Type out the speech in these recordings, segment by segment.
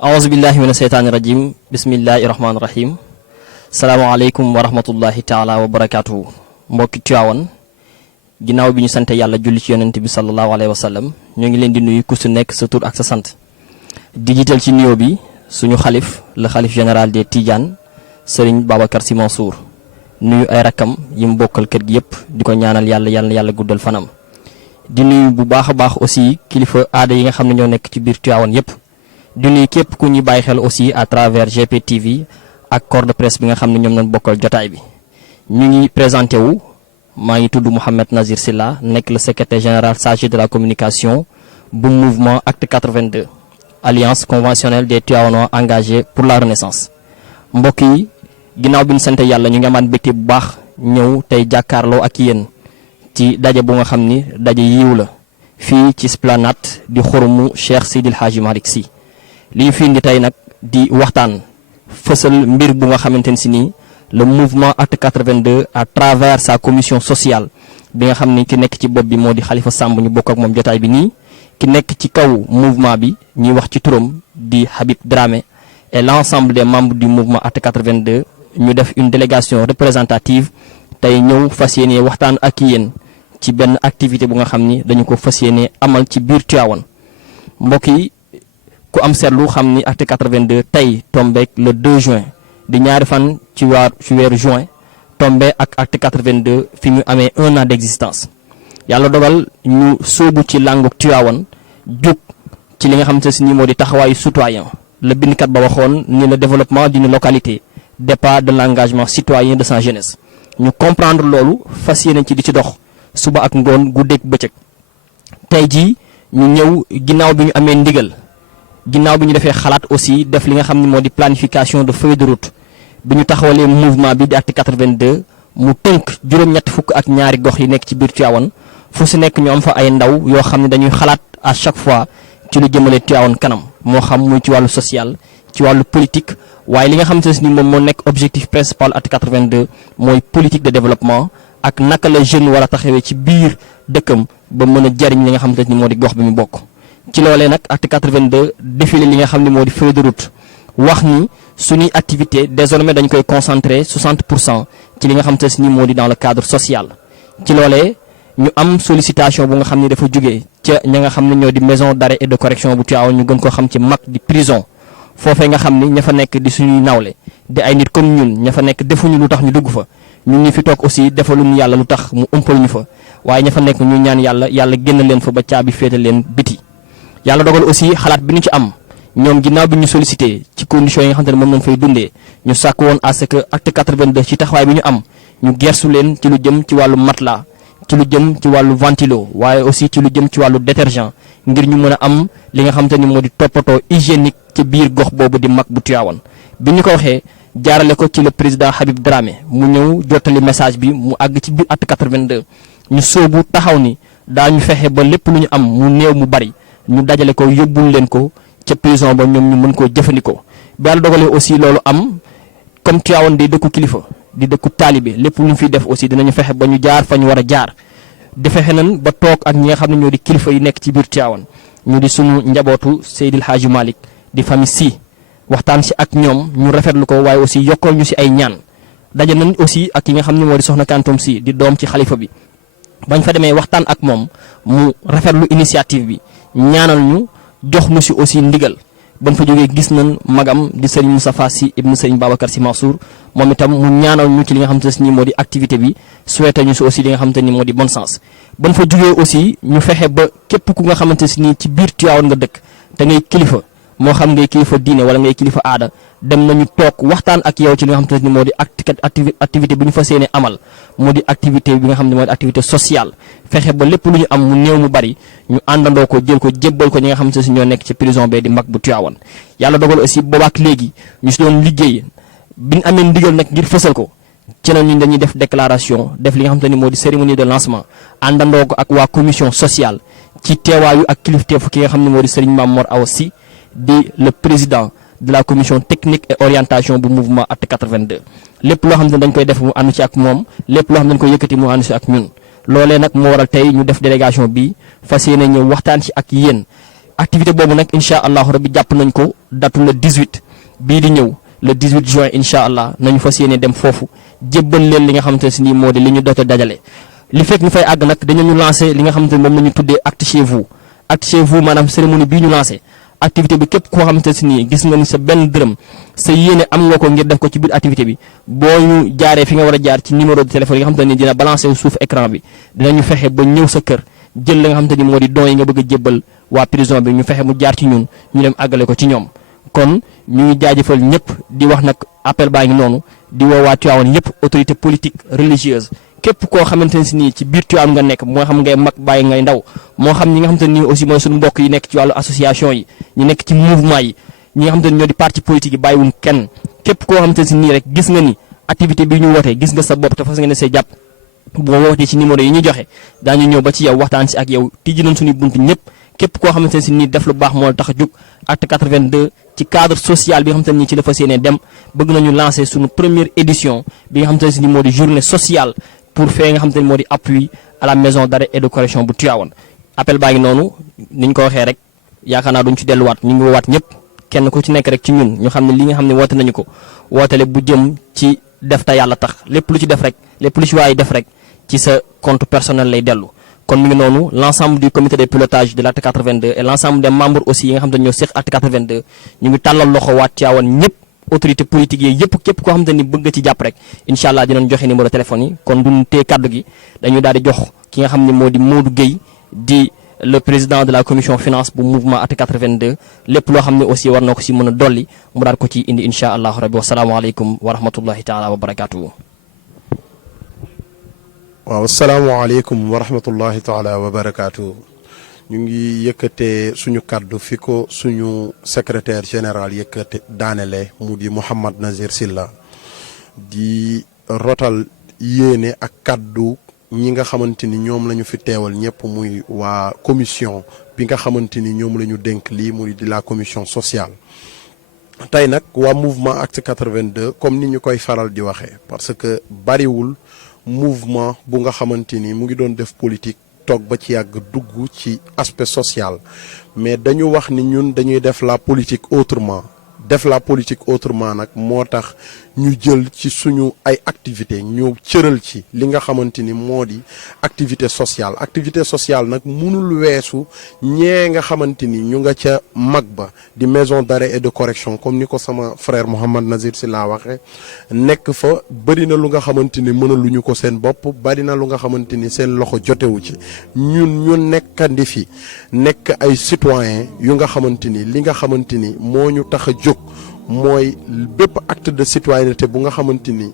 aousubillahi mina seytaani rajim bismillahi rahmaani rahim salaamaaleykum wa rahmatullahi taala wa barakatuhu mbokki Tiwaawan ginnaaw bi ñu sante yàlla julli ci yonent bi sallallahu alayhi wa sallam ñu ngi leen di nuyu ku su nekk sa tur ak sa sant di jiital ci nuyoo bi suñu xalif le xalif général des Tidianes Serigne Babacar Sy Mansour nuyu ay rakkam yi mu bokkal kër gi yëpp di ko ñaanal yàlla guddal fanam di nuyu bu baax a baax aussi kilifa aada yi nga xam ne ñoo nekk ci biir Tiwaawan yëpp di nuyu képp ku ñuy bàyyi xel aussi à travers GPTV ak corps de presse bi nga xam ne ñoom lañ bokkal jotaay bi ñu ngi présenté wu maa ngi tudd Mouhamed Nazir Silla nekk le secrétaire général chargé de la communication bu mouvement Acte 82 alliance conventionnelle des Tivaouanois engagés pour la renaissance mbokk yi ginnaaw bi ñu sant yàlla ñu ngi amaat mbégte bu baax ñëw tey jàkkaarloo ak yéen ci daje bu nga xam ni daje yiw la fii ci esplanade di xurumu Cheikh Seydil Hadji Malick Sy li ñu fi indi tey nag di waxtaan fësal mbir bu nga xamante ne si nii le mouvement Acte 82 à travers sa commission sociale bi nga xam ni ki nekk ci bopp bi moo di Khalifa Samb ñu bokk ak moom jotaay bi nii ki nekk ci kaw mouvement bi ñuy wax ci turam di Habib Dramé et l'ensemble des membres du mouvement Acte 82 ñu def une délégation représentative tey ñëw fas yéene waxtaan ak yéen ci benn activité bu nga xam ni dañu ko fas yéene amal ci biir Tivaouane mbokk yi ku am seetlu xam ni Acte 82 tey tombeek le 2 juin di ñaari fan ci weeru juin tombé ak Acte 82 fi mu amee 1 an d'existence yàlla dogal ñu sóobu ci lànguk Tivaouane jug ci li nga xamante ne si nii moo di taxawaayu citoyen la bindkat ba waxoon ni le développement d'une localité dépend de l'engagement citoyen de sa jeunesse ñu comprendre loolu fas yéene ci di ci dox suba ak ngoon guddeeg bëccëg tey jii ñu ñëw ginnaaw bi ñu amee ndigal ginnaaw bi ñu defee xalaat aussi def li nga xam ne moo di planification de feuille de route bi ñu taxawalee mouvement bi di Acte 82 mu tënk juróom-ñetti fukk ak ñaari gox yi nekk ci biir Tivaouane fu si nekk ñu am fa ay ndaw yoo xam ne dañuy xalaat à chaque fois ci lu jëmale Tivaouane kanam moo xam muy ci wàllu social ci wàllu politique waaye li nga xamante ne si ni moom moo nekk objectif principal Acte 82 mooy politique de développement ak naka la jeune war a taxawee ci biir dëkkam ba mën a jariñ li nga xamante ni moo di gox bi mu bokk ci loolee nag Acte 82 défilé li nga xam ne moo di feuille de route wax ni suñuy activité désormais dañ koy concentrer 60% ci li nga xamante ne si ni moo di dans le cadre social ci loolee ñu am sollicitation bu nga xam ne dafa jógee ca ña nga xam ne ñoo di maison d'arrêt et de correction bu Tivaouane ñu gën koo xam ci mag di prison foofee nga xam ni ña fa nekk di suñuy nawle di ay nit comme ñun ña fa nekk defuñu lu tax ñu dugg fa ñun ñi fi toog aussi defaluñu yàlla lu tax mu ëmpal ñu fa waaye ña fa nekk ñu ñaan yàlla génn leen fa ba caabi féete leen biti yàlla dogal aussi xalaat bi ñu ci am ñoom ginnaaw bi ñu sollicité ci conditions yi nga xam te ne moom lañ fay dundee ñu sàkk woon à ce que Acte 82 ci taxawaay bi ñu am ñu gersu leen ci lu jëm ci wàllu matelas ci lu jëm ci wàllu ventilo waaye aussi ci lu jëm ci wàllu détergent ngir ñu mën a am li nga xam te ni moo di toppatoo hygiénique ci biir gox boobu di mag bu Tivaouane bi ñu ko waxee jaarale ko ci le président Habib Dramé mu ñëw jottali message bi mu àgg ci biir Acte 82 ñu sóobu taxaw ni daañu fexe ba lépp lu ñu am mu néew mu bari ñu dajale ko yóbbul leen ko ca prison ba ñoom ñu mën koo jëfandikoo bi yàlla dogalee aussi loolu am comme Tivaouane day dëkku kilifa di dëkku taalibe lépp lu ñu fiy def aussi dinañu fexe ba ñu jaar fa ñu war a jaar di fexe nan ba toog ak ñi nga xam ne ñoo di kilifa yi nekk ci biir Tivaouane ñu di sunu njabootu Seydil Hadji Malick di famille Sy waxtaan si ak ñoom ñu rafetlu ko waaye aussi yokkal ñu si ay ñaan daje nañ aussi ak ki nga xam ne moo di soxna Kantoum Sy di doom ci xalifa bi bañ fa demee waxtaan ak moom mu rafetlu initiative bi ñaanal ñu jox ñu si aussi ndigal bañ fa jógee gis nañ magam di Serigne Moustapha Sy ibnu Serigne Babacar Sy Mansour moom itam mu ñaanal ñu ci li nga xamante ne ni moo di activité bi souhaité ñu si aussi li nga xamante ni moo di bon sens bañ fa jógee aussi ñu fexe ba képp ku nga xamante ne ni ci biir Tivaouane nga dëkk te ngay kilifa moo xam ngay kilifa diine wala ngay kilifa aada dem nañu toog waxtaan ak yow ci li nga xamante ne ni moo di activité bi ñu fas yéene amal moo di activité bi nga xam ne moo di activité sociale fexe ba lépp lu ñu am mu néew mu bari ñu àndandoo ko jël ko jébbal ko ñi nga xamante ne si ñoo nekk ci prison bee di mag bu Tivaouane yàlla dogal aussi boobaak léegi ñu si doon liggéey bi ñu amee ndigal nag ngir fësal ko ci na ñu dañuy def déclaration def li nga xamante ni moo di cérémonie de lancement àndandoo ko ak waa commission sociale ci teewaayu ak kilifteefu ki nga xam ne moo di Serigne Mame Mor Awa Sy di le président de la commission technique et orientation bu mouvement Acte 82 lépp loo xam ne dañ koy def mu ànd ci ak moom lépp loo xam ne dañ koy yëkkati mu ànd ci ak ñun loolee nag moo waral tey ñu def délégation bi fas yéene ñëw waxtaan ci ak yéen activité boobu nag incha allahu rabbi jàpp nañ ko datu le 18 bii di ñëw le 18 juin incha allah nañu fas yéene dem foofu jébbal leen li nga xamante ne si nii moo di li ñu dote dajale. li fekk ñu fay àgg nag dañu lancé li nga xamante ne moom la ñu tuddee acte chez vous maanaam cérémonie bii ñu lancé activité bi képp koo xamante ne si nii gis nga ni sa benn dërëm sa yéene am nga ko ngir def ko ci biir activité bi boo ñu jaaree fi nga war a jaar ci numéro de téléphone yi nga xamante ne dina balancé wu suuf écran bi dinañu fexe ba ñëw sa kër jël li nga xamante ni moo di don yi nga bëgg a jébbal waa prison bi ñu fexe mu jaar ci ñun ñu dem àggale ko ci ñoom. kon ñu ngi jaajëfal ñëpp di wax nag appel baa ngi noonu di woo waa Tivaouane yëpp autorité politique religieuse képp koo xamante ne si nii ci biir Tivaouane nga nekk moo xam ngay mag bàyyi ngay ndaw moo xam ñi nga xamante ne nii aussi mooy suñu mbokk yi nekk ci wàllu association yi ñu nekk ci mouvement yi ñi nga xamante ne ñoo di parti politique yi bàyyiwuñ kenn képp koo xamante ne si nii rek gis nga ni activité bi ñu wootee gis nga sa bopp te fas nga ne see jàpp boo wootee ci numéro yi ñu joxe daañu ñëw ba ci yow waxtaan si ak yow tijji nañ suñu bunt ñëpp képp koo xamante ne si nii def lu baax moo tax a jóg acte 82 ci cadre social bi nga xamante ne nii ci la fas yéene dem bëgg nañu lancer suñu première édition bi nga xamante ne si nii moo di journée sociale pour fee nga xamante ne moo di appui à la maison d'arrêt et de correction bu Tivaouane. appel baa ngi noonu ni ñu ko waxee rek yaakaar naa duñ ci delluwaat ñu ngi woowaat ñëpp kenn ku ci nekk rek ci ñun ñu xam ne li nga xam ne woote nañu ko wootale bu jëm ci def te yàlla tax lépp lu ci def rek lépp lu ci waay def rek ci sa compte personnel lay dellu. kon mi ngi noonu l'ensemble du comité de pilotage de l'acte 82 et l'ensemble des membres aussi yi nga xam ne ñoo seq acte 82 ñu ngi tàllal loxo waa Tivaouane ñëpp autorité politique yi yëpp képp koo xam ne ni bëgg nga ci jàpp rek incha allah dinañ joxe numéro téléphone yi kon duñ tee kaddu gi dañu daal di jox ki nga xam ne moo di Modou Gueye di le président de la commission finance bu mouvement acte 82 lépp loo xam ne aussi war na ko si mën a dolli mu daal ko ci indi incha allah rabbi wasalaamaaleykum wa rahmatullahi taala wa barakatuhu. waaw asalaamaaleykum wa rahmatullahi taala wa barakaatu ñu ngi yëkkatee suñu kàddu fi ko suñu secrétaire général yëkkate daanele mu di Mouhamad Nazir Silla di rotal yéene ak kàddu ñi nga xamante ni ñoom la ñu fi teewal ñëpp muy waa commission bi nga xamante ni ñoom la ñu dénk lii muy di la commission sociale. tey nag waa mouvement acte 82 comme ni ñu koy faral di waxee parce que bariwul mouvement bu nga xamante ni mu ngi doon def politique toog ba ci yàgg dugg ci aspect social mais dañu wax ni ñun dañuy def la politique autrement nag moo tax ñu jël ci suñu ay activité ñu cëral ci li nga xamante ni moo di activité sociale nag mënul weesu ñee nga xamante ni ñu nga ca mag ba di maison d'arrêt et de correction comme ni ko sama frère Mouhamad Nazir si laa waxe nekk fa bëri na lu nga xamante ni mënaluñu ko seen bopp bëri na lu nga xamante ni seen loxo jotewu ci ñun ñu nekkandi fi nekk ay citoyen yu nga xamante ni li nga xamante ni moo ñu tax a jóg mooy bépp acte de citoyenneté bu nga xamante ni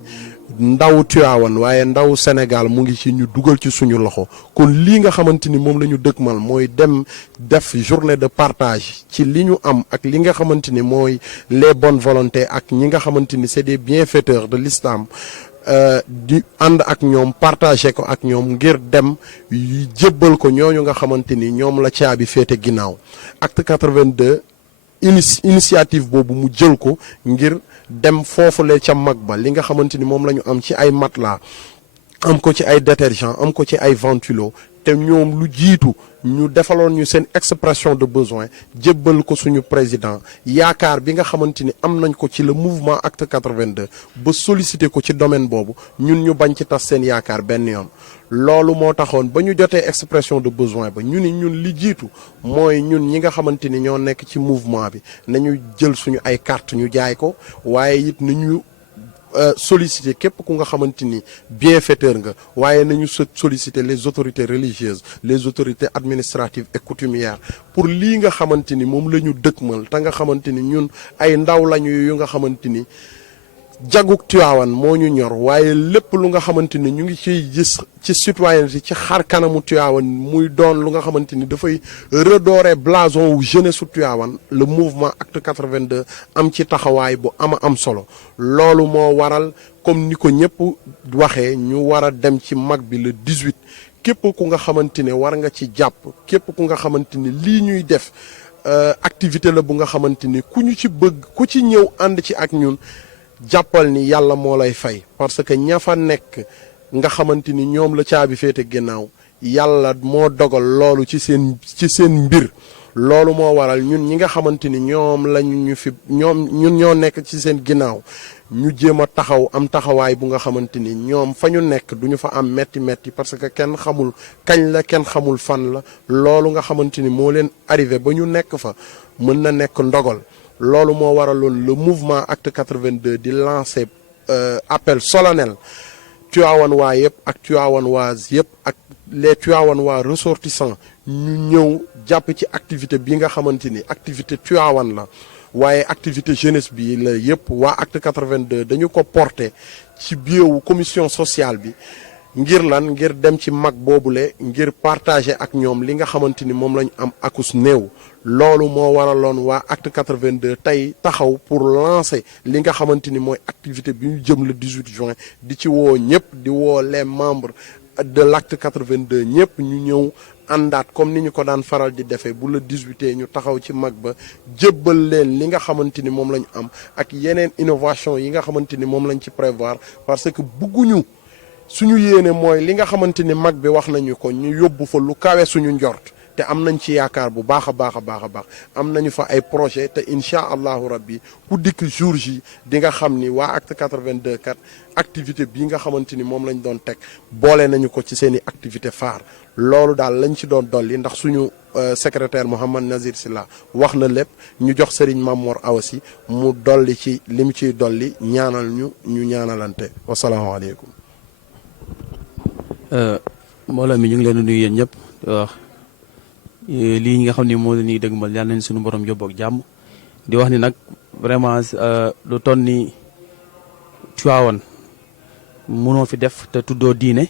ndaw Tivaouane waaye ndaw Sénégal mu ngi ci ñu dugal ci suñu loxo kon lii nga xamante ni moom la ñu dëkkmal mooy dem def journée de partage ci li ñu am ak li nga xamante ni mooy les bonnes volontés ak ñi nga xamante ni c'est des bienfaiteurs de l'islam di ànd ak ñoom partager ko ak ñoom ngir dem jébbal ko ñooñu nga xamante ni ñoom la caabi féete ginnaaw acte 82 initiative boobu mu jël ko ngir dem foofule ca mag ba li nga xamante ni moom la ñu am ci ay matelas am ko ci ay détergent am ko ci ay ventilo te ñoom lu jiitu ñu defaloon ñu seen expression de besoin jébbal ko suñu président yaakaar bi nga xamante ni am nañ ko ci le mouvement acte 82 ba solliciter ko ci domaine boobu ñun ñu bañ ci tas seen yaakaar benn yoon loolu moo taxoon ba ñu jotee expression de besoin ba ñu ni ñun li jiitu mooy ñun ñi nga xamante ni ñoo nekk ci mouvement bi nañu jël suñu ay carte ñu jaay ko waaye it nañu solliciter képp ku nga xamante ni bienfaiteur nga waaye nañu solliciter les autorités religieuses les autorités administratives et coutumières pour lii nga xamante ni moom la ñu dëkkmal te nga xamante ni ñun ay ndaw lañu yu nga xamante ni jaguk Tivaouane moo ñu ñor waaye lépp lu nga xamante ni ñu ngi ciy gis ci citoyenneté ci xar kanamu Tivaouane muy doon lu nga xamante ni dafay redorer blason wu jeunesse su Tivaouane le mouvement acte 82 am ci taxawaay bu am solo loolu moo waral comme ni ko ñëpp waxee ñu war a dem ci mag bi le 18 képp ku nga xamante ne war nga ci jàpp képp ku nga xamante ni lii ñuy def activité la bu nga xamante ni ku ñu ci bëgg ku ci ñëw ànd ci ak ñun jàppal ni yàlla moo lay fay parce que ña fa nekk nga xamante ni ñoom la caabi féete ginnaaw yàlla moo dogal loolu ci seen mbir loolu moo waral ñun ñi nga xamante ni ñoom lañu ñu fi ñun ñoo nekk ci seen ginnaaw ñu jéem a taxaw am taxawaay bu nga xamante ni ñoom fa ñu nekk du ñu fa am metti parce que kenn xamul kañ la kenn xamul fan la loolu nga xamante ni moo leen arrivé ba ñu nekk fa mën na nekk ndogal loolu moo waraloon le mouvement acte 82 di lancer appel solennel Tivaouane waa yëpp ak Tivaouane waas yëpp ak les Tivaouane waa ressortissants ñu ñëw jàpp ci activité bi nga xamante ni activité Tivaouane la waaye activité jeunesse bi la yëpp waa acte 82 dañu ko porté ci biir commission sociale bi ngir lan ngir dem ci mag boobule ngir partager ak ñoom li nga xamante ni moom lañu am akus néew loolu moo waraloon waa acte 82 tey taxaw pour lancer li nga xamante ni mooy activité bi ñu jëm le 18 juin di ci woo ñëpp di woo les membres de l'acte 82 ñëpp ñu ñëw àndaat comme ni ñu ko daan faral di defee bu le 18 ñu taxaw ci mag ba jébbal leen li nga xamante ni moom la ñu am ak yeneen innovation yi nga xamante ni moom lañ ci prévoir parce que bugguñu suñu yéene mooy li nga xamante ni mag bi wax nañu ko ñu yóbbu fa lu kawe suñu njort te am nañ ci yaakaar bu baax a baax am nañu fa ay projet te incha allahu rabbi ku dikk jour ji di nga xam ni waa acte 82 kat activité bii nga xamante ni moom lañ doon teg boole nañu ko ci seen i activité phare loolu daal lañ ci doon dolli ndax suñu secrétaire Mouhamad Nazir Sylla wax na lépp ñu jox Serigne Mamor Awasi mu dolli ci li mu ciy dolli ñaanal ñu ñaanalante wasalaamaaleykum. mbooloo mi ñu ngi leen di nuyu yéen ñëpp wax lii nga xam ne moo leen di dëgmal yal nañ suñu borom yóbbu ak jàmm di wax ni nag vraiment lu toll ni Tivaouane mënoo fi def te tuddoo diine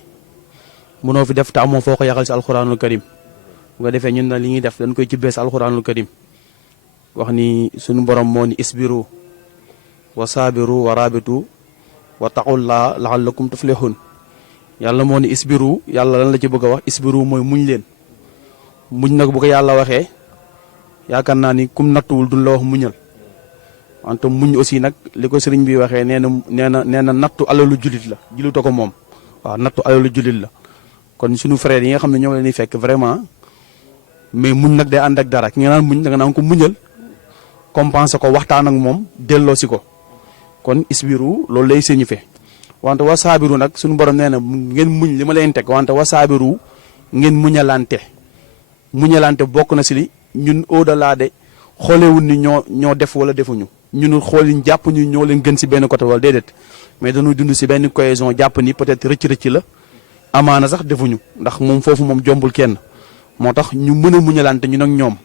mënoo fi def te amoo foo ko yaxal si alxuraanul karim bu ko defee ñun na li ñuy def dañ koy cibbee si alxuraanul karim wax ni suñu borom moo ni isbiru wa saabiru wa rabitu wa taqullaa la'allakum tuflihun yàlla moo ni isbiru yàlla lan la ci bëgg a wax isbiru mooy muñ leen muñ nag bu ko yàlla waxee yaakaar naa ni kum nattuwul duñ la wax muñal wante muñ aussi nag li ko sëriñ bi waxee nee na nattu alalu julit la julita ko moom waaw nattu alalu julit la kon suñu frères yi nga xam ne ñoom leen di fekk vraiment mais muñ nag day ànd ak dara ki nga naan muñ da nga naan ko muñal compenser ko waxtaan ak moom delloo si ko kon isbiru loolu lay signifié wante wasaabiru nag suñu borom nee na ngeen muñ li ma leen teg wante wasaabiru ngeen muñalante bokk na si li ñun au delà de xoolewul ni ñoo def wala defuñu ñun xool ñu jàpp ñu ñoo leen gën si benn côté wala déedéet mais dañuy dund si benn cohésion jàpp ni peut-être rëcc la amaana sax defuñu ndax moom foofu moom jombul kenn moo tax ñu mën a muñalante ñun ak ñoom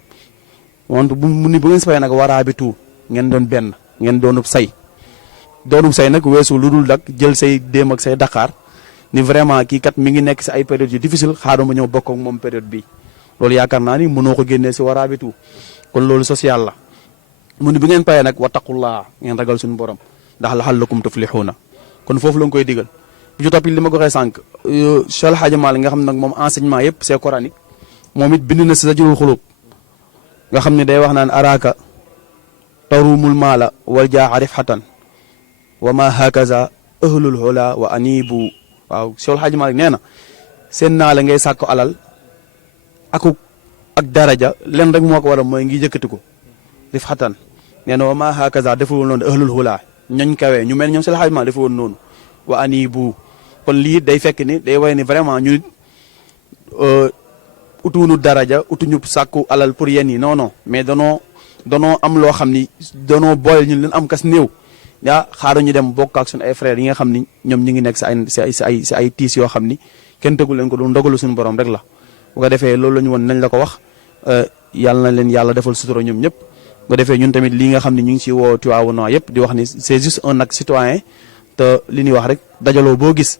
wante bu ngeen si fay nag waraabitu ngeen doon benn ngeen doonub say nag weesu lu dul dak jël say déem ak say Dakar ni vraiment kii kat mi ngi nekk si ay période yu difficile xaaruma ñëw bokk ak moom période bi loolu yaakaar naa ni mënoo ko génnee si waraabitu kon loolu social la mu ni bi ngeen payee nag wattaqullaa ngeen ragal suñu borom ndax la'allakum tuflihuna kon foofu la nga koy digal bu ci topp li ma ko waxee sànq Cheikh Hadji Malick nga xam nag moom enseignement yëpp c'est coranique moom it bind na si Zajrul Xulub nga xam ne day wax naan araaka tarumul maala wal jaa rifhatan wa ma hakaza ahlul hula wa anibu waaw Cheikh Hadji Malick nee na seen naa la ngay sàkku alal ak daraja len rek moo ko waral mooy ngi jëkkati ko rifhatan nee na wa ma hakaza deful noonu ahlul hula ñooñ kawee ñu mel ñoom Cheikh Hadji Malick deful woon noonu wa anibu kon lii day fekk ni day way ni vraiment ñu nit utuwunu daraja utuñu sàkku alal pour yenn yi non mais danoo am loo xam ni danoo boole ñu leen am kas néew xaaru ñu dem bokk ak suñu ay frères yi nga xam ni ñoom ñu ngi nekk si ay tiis yoo xam ni kenn tegul leen ko du ndogalu suñu borom rek la bu ko defee loolu la ñu woon nañ la ko wax yàlla na leen yàlla defal sutura ñoom ñëpp bu ko defee ñun tamit lii nga xam ne ñu ngi ci woo Tivaouane yëpp di wax ni c'est juste un acte citoyen te li ñuy wax rek dajaloo boo gis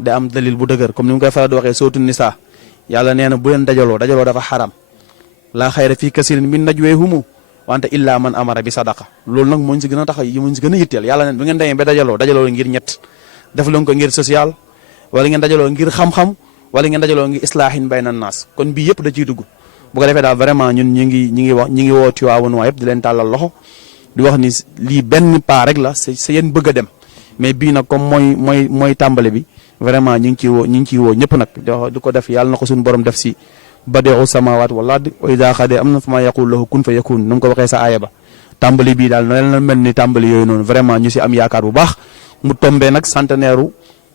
da am dalil bu dëgër comme ni mu koy faral di waxee sootu Nisaa yàlla nee na bu leen dajaloo dafa xaram laa xayra fii kasirin min najweehumu wante illa man amara bi sadaqa loolu nag moo ñu si gën a tax moo ñu si gën a yitteel yàlla neen bu ngeen demee ba dajaloo ngir ñett def leen ko ngir social wala ngeen dajaloo ngir xam-xam wala ngeen dajaloo ngir islaahin bayna naas kon bii yëpp da ciy dugg bu ko defee daal vraiment ñun ñi ngi woo Tivaouane waa yëpp di leen tàllal loxo di wax ni lii benn pas rek la sa yéen bëgg a dem mais bii nag comme mooy tàmbale bi vraiment ñu ngi ciy woo ñëpp nag di ko def yàlla na ko suñu borom def si badi'u samawati wal ard wa idha qada am na fa ma yaqul lahu kun fa yakun nu mu ko waxee sa aaya ba tàmbali bii daal na mel ni tàmbali yooyu noonu vraiment ñu si am yaakaar bu baax mu tombé nag centenaire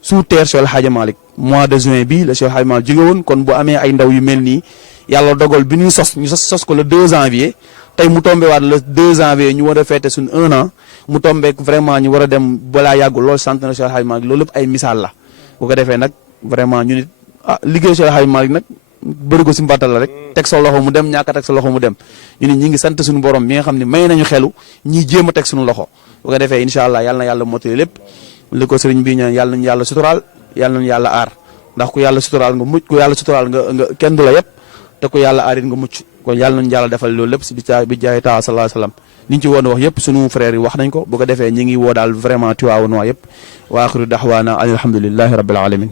sous terre Cheikh El Hadji Malick mois de juin bi la Cheikh El Hadji Malick jóge woon kon bu amee ay ndaw yu mel nii yàlla dogal bi ñuy sos ko le 2 janvier tey mu tombé waat le 2 janvier ñu war a fêter suñu 1 an mu tombé vraiment ñu war a dem balaa yàggul loolu centenaire Cheikh El Hadji Malick loolu lépp ay misaal la bu ko defee nag vraiment ñu nit liggéey Cheikh El Hadji Malick nag bëri ko si mbattal la rek teg sa loxo mu dem ñàkk a teg sa loxo mu dem ñu ñi ngi sant suñu borom mi nga xam ne may nañu xelu ñiy jéem a teg suñu loxo bu ko defee incha allah yàlla na yàlla mottali lépp li ko sëriñ bi ñaan yàlla nañu yàlla suturaal yàlla nañu yàlla aar ndax ku yàlla suturaal nga mucc ku yàlla suturaal nga kenn du la yëpp te ku yàlla aar it nga mucc kon yàlla nañu yàlla defal loolu lépp si bi jaay taa sallallahu alayhi wasallam liñ ci woon wax yëpp sunu frères yi wax nañ ko bu ko defee ñi ngi woo daal vraiment Tivaouane waa yëpp wa axiru daxwaana alhamdulillahi rabbil alamin